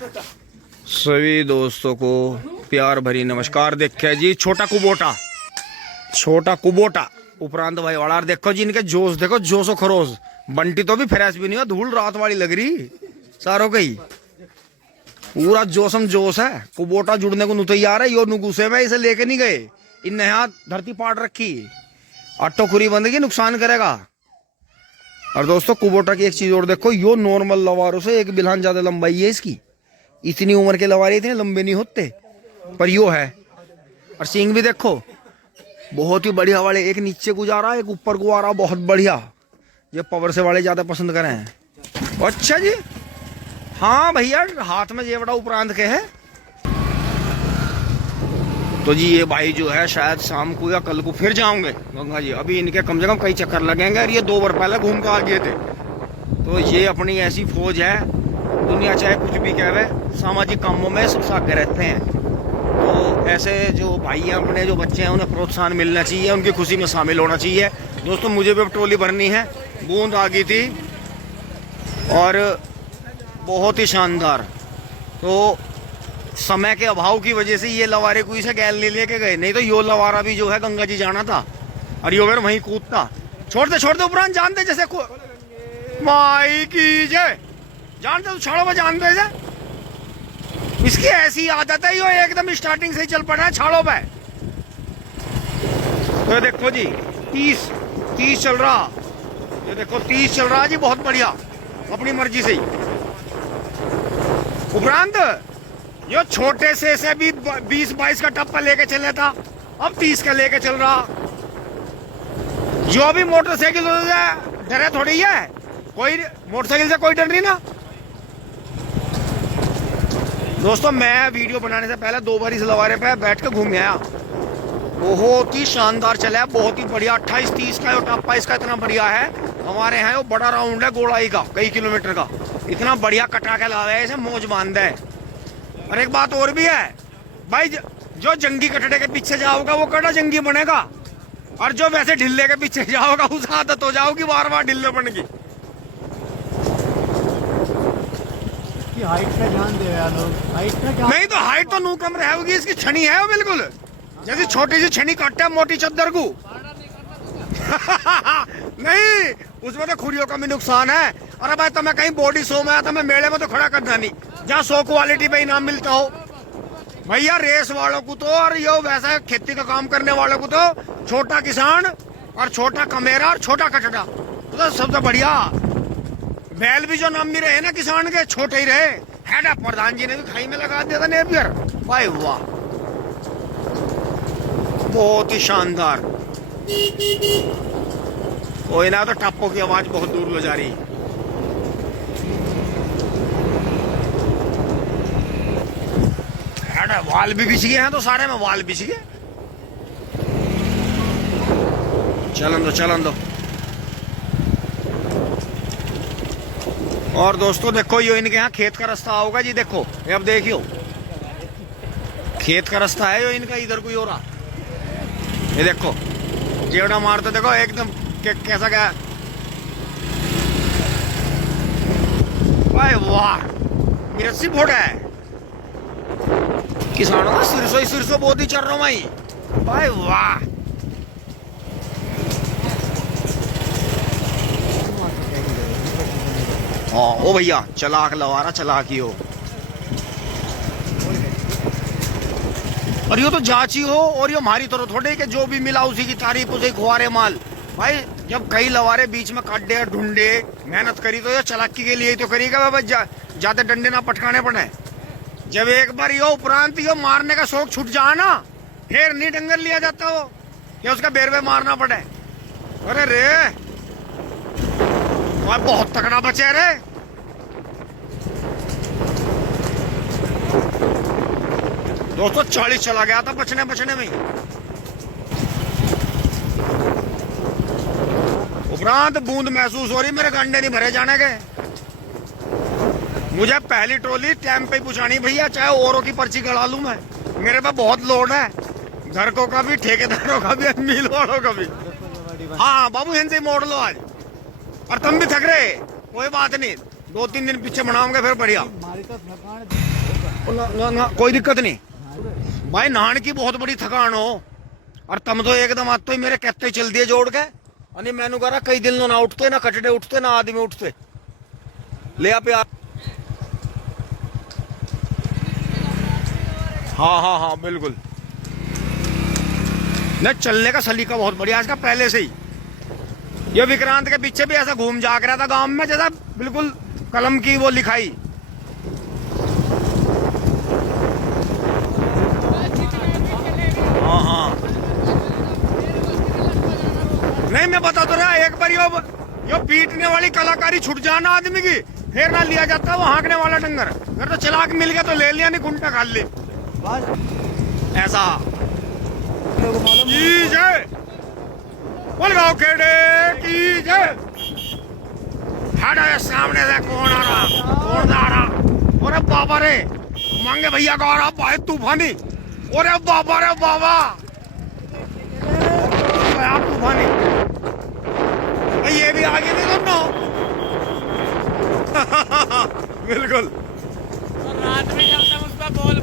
सभी दोस्तों को प्यार भरी नमस्कार। देखे जी छोटा कुबोटा उपरांत भाई वाला देखो जी, इनके जोश देखो, जोशो खरोश। बंटी तो भी फ्रेश भी नहीं हो, धूल रात वाली लग रही सारों का ही, पूरा जोशम जोश है। कुबोटा जुड़ने को तैयार है, यो नुगुसे में इसे लेके नहीं गए, इन यहाँ धरती पाट रखी, अट्टो खुरी बंद की नुकसान करेगा। और दोस्तों कुबोटा की एक चीज और देखो, यो नॉर्मल लवारों से एक बिल्हान ज्यादा लंबाई है इसकी। इतनी उम्र के लवारे इतने लंबे नहीं होते, पर यो है। और सींग भी देखो बहुत ही बढ़िया वाले, एक नीचे को जा रहा है, एक ऊपर को आ रहा, बहुत बढ़िया। ये पावर से वाले ज्यादा पसंद करें हैं। अच्छा जी, हाँ भैया, हाथ में ये बड़ा उपरांत के है। तो जी ये भाई जो है शायद शाम को या कल को फिर जाओगे गंगा जी। अभी इनके कम से कम कई चक्कर लगेंगे, और ये 2 बार पहले घूम कर आ गए थे। तो ये अपनी ऐसी फौज है, दुनिया चाहे कुछ भी कहे, सामाजिक कामों में सब आगे रहते हैं। तो ऐसे जो भाई हैं, अपने जो बच्चे हैं, उन्हें प्रोत्साहन मिलना चाहिए, उनकी खुशी में शामिल होना चाहिए। दोस्तों मुझे भी अब ट्रॉली भरनी है, बूंद आ गई थी और बहुत ही शानदार। तो समय के अभाव की वजह से ये लवारे कोई से गैल नहीं लेके गए, नहीं तो यो लवारा भी जो है गंगा जी जाना था, और यो फिर वहीं कूदता। छोड़ते उपरांत जानते जैसे माई की जय, जानते तो छाड़ो में जानते से। इसकी ऐसी आदत है, यो एकदम स्टार्टिंग से ही चल पड़ा है छाड़ो पे। तो देखो जी 30 चल रहा, ये देखो 30 चल रहा जी, बहुत बढ़िया, अपनी मर्जी से ही। उपरांत यो छोटे से भी 20-22 का टप्पा लेके चल था, अब 30 का लेके चल रहा। जो भी मोटरसाइकिल डरे थोड़ी है, कोई मोटरसाइकिल से कोई डर नहीं ना। दोस्तों मैं वीडियो बनाने से पहले 2 बार इस लवारे पे बैठ के घूम आया, बहुत ही शानदार चला है, बहुत ही बढ़िया। 28-30 का यो टप्पा इसका इतना बढ़िया है। हमारे यहाँ वो बड़ा राउंड है गोड़ाई का, कई किलोमीटर का, इतना बढ़िया कटा के लावे है, इसे मौज बांध है। और एक बात और भी है भाई, जो जंगी कटड़े के पीछे जाओगा वो कड़ा जंगी बनेगा, और जो वैसे ढिल्ले के पीछे जाओगा उस आदत हो जाओगी बार बार ढिल्ले बनने की। हाइट पे ध्यान दे यार लोग, हाइट पे क्या? नहीं तो हाइट तो नू कम रहेगी, इसकी छनी है वो बिल्कुल जैसे छोटी सी छनी काटता है मोटी चद्दर को। नहीं, उसमें तो खुरियों का भी नुकसान है। अरे भाई तुम्हें कहीं बॉडी शो में आया था, मैं मेले में तो खड़ा करना नहीं, जहाँ 100 क्वालिटी पे इनाम मिलता हो। भैया रेस वालों को तो, और ये वैसा खेती का काम करने वालों को तो, छोटा किसान और छोटा कमेरा और छोटा कटड़ा तो सबसे बढ़िया। बैल भी जो नाम भी रहे ना किसान के, छोटे ही रहे। हेड प्रधान जी ने भी खाई में लगा दिया था नेपियर, भाई वाह, बहुत ही शानदार। कोई ना, तो टप्पो की आवाज बहुत दूर हो जा रही। वाल भी बिछ गए हैं, तो सारे में वाल बिछ गए। चलन दो। और दोस्तों देखो यो इनके यहाँ खेत का रास्ता होगा जी, देखो ये अब देखियो खेत का रास्ता है यो इनका, इधर कोई हो रहा। ये देखो जेवड़ा मारते देखो एकदम कैसा क्या, भाई वाह, मिर्ची फोड़ा है किसानों का। सिरसो बहुत ही चल रहा हूँ भाई वाह। हाँ ओ भैया, चलाक लवारा, चलाक ही हो। और ये तो जाची हो, और ये हमारी तरह थोड़े कि जो भी मिला उसी की तारीफ, उसे खुआरे माल। भाई जब कई लवारे बीच में काटे ढूंढे, मेहनत करी, तो ये चलाकी के लिए तो करेगा भाई, ज्यादा डंडे ना पटकाने पड़े। जब एक बार यो उपरांत यो मारने का शौक छूट जाए ना, फिर नहीं डंगर लिया जाता हो, या उसका बेरवे मारना पड़े। अरे रे भाई बहुत तगड़ा बचे रे। दोस्तों 40 चला गया था बचने में ही। उपरांत बूंद महसूस हो रही, मेरे गंडे नहीं भरे जाने के। मुझे पहली ट्रॉली टाइम पे पहुंचानी भैया, चाहे औरों की पर्ची करा लूं मैं, मेरे पे बहुत लोड है, घर को का भी, ठेकेदारों का भी, मिल वालों का भी। हाँ बाबू, इनसे मोड़ लो आज, और तुम भी थक रहे, कोई बात नहीं, 2-3 दिन पीछे बनाऊंगे फिर बढ़िया। हमारी तो थकान ना, कोई दिक्कत नहीं भाई, नहान की बहुत बड़ी थकान हो और तम तो एकदम आज तो ही मेरे कहते चल दिए जोड़ के। अनि मैंने कहा कई दिन ना उठते ना कटड़े उठते ना आदमी उठते ले आप यार। हाँ बिल्कुल। नहीं चलने का सलीका बहुत बढ़िया इसका पहले से ही। ये विक्रांत के पीछे भी ऐसा घूम जाग रहा था गांव में जैसा बिल्कुल कलम की वो लिखाई। हाँ नहीं मैं बता तो रहा, एक बार यो पीटने वाली कलाकारी छुट जाना आदमी की, फिर ना लिया जाता वो हाँकने वाला डंगर। फिर तो चलाक मिल गया तो ले लिया, नहीं घुंटा खा ली ऐसा। की जय बोल गाँव खेड़े की जय। हटा सामने से कौन आ रहा, कौन आ रहा? अरे बाबा रे, मांगे भैया का आ रहा भाई तूफानी। अरे बाबा रे बाबा, तूफानी ये भी आगे नहीं दोनों। बिल्कुल रात में जब तक उसका बॉल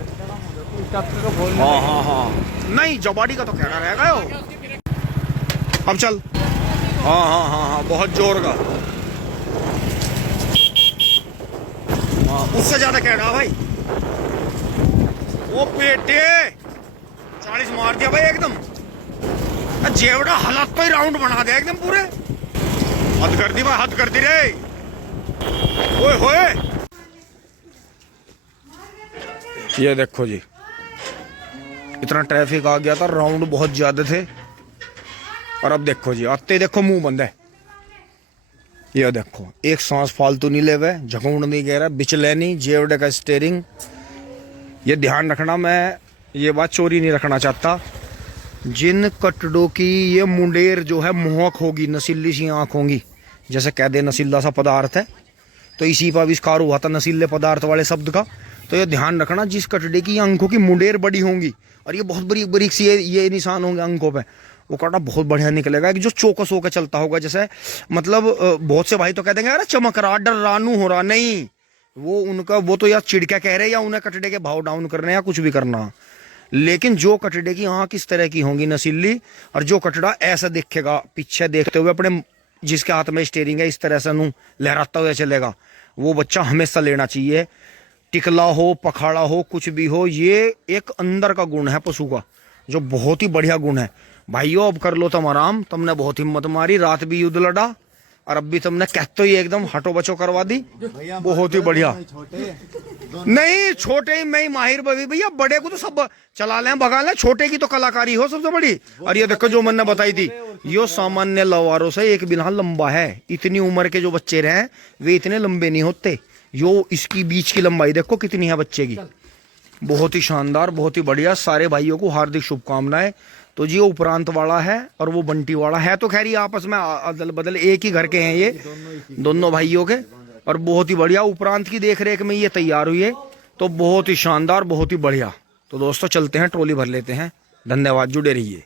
हाँ नहीं जबाड़ी का तो कहना रहेगा यो। अब चल हाँ बहुत जोर का। हाँ उससे ज्यादा कह रहा भाई। वो पेटे 40 मार दिया भाई एकदम। जेवड़ा हालत तो ही राउंड बना दिया एकदम पूरे। हद कर दी भाई, हद कर दी रे। ओए होए ये देखो जी, इतना ट्रैफिक आ गया था, राउंड बहुत ज्यादा थे। और अब देखो जी, आते देखो मुंह बंद है। ये देखो एक सांस फालतू नहीं ले हुए, झकूंड नहीं कह रहा, बिचले नहीं, जेवड़े का स्टेयरिंग। ये ध्यान रखना, मैं ये बात चोरी नहीं रखना चाहता। जिन कटड़ों की ये मुंडेर जो है मोहक होगी, नसीली सी आंख होंगी, जैसे कह दे नसीला सा पदार्थ है, तो इसी पर आविष्कार हुआ था नसीले पदार्थ वाले शब्द का। तो ये ध्यान रखना, जिस कटड़े की आंखों की मुंडेर बड़ी होंगी और ये बहुत बड़ी बरीक सी ये निशान होंगे आंखों पे, वो कांटा बहुत बढ़िया निकलेगा कि जो चौकस होकर चलता होगा। जैसे मतलब बहुत से भाई तो कह देंगे अरे चमक रहा, डर रानू हो रहा, नहीं वो उनका वो तो या चिड़का कह रहे या उन्हें कटड़े के भाव डाउन करने या कुछ भी करना। लेकिन जो कटड़े की आंख किस तरह की होंगी नसीली, और जो कटड़ा ऐसा देखेगा पीछे देखते हुए अपने, जिसके हाथ में स्टीयरिंग है इस तरह से नू लहराता हुआ चलेगा, वो बच्चा हमेशा लेना चाहिए। टिकला हो पखाड़ा हो कुछ भी हो, ये एक अंदर का गुण है पशु का, जो बहुत ही बढ़िया गुण है। भाइयों अब कर लो तुम आराम, तुमने बहुत हिम्मत मारी, रात भी युद्ध लड़ा और अब भी तुमने कहते ही एकदम हटो बचो करवा दी, बहुत ही बढ़िया। नहीं छोटे ही मैं ही माहिर बवी भैया, बड़े को तो सब चला लें भगा लें, छोटे की तो कलाकारी हो सबसे बड़ी। और ये देखो जो मैंने बताई थी, यो सामान्य लवारों से एक बिना लंबा है। इतनी उम्र के जो बच्चे रहे वे इतने लंबे नहीं होते। यो इसकी बीच की लंबाई देखो कितनी है बच्चे की, बहुत ही शानदार, बहुत ही बढ़िया। सारे भाइयों को हार्दिक शुभकामनाएं। तो जी वो उपरांत वाला है और वो बंटी वाला है, तो खैर ये आपस में अदल बदल एक ही घर के हैं ये दोनों भाइयों के, और बहुत ही बढ़िया उपरांत की देख रेख में ये तैयार हुई है, तो बहुत ही शानदार, बहुत ही बढ़िया। तो दोस्तों चलते हैं, ट्रॉली भर लेते हैं। धन्यवाद, जुड़े रहिए।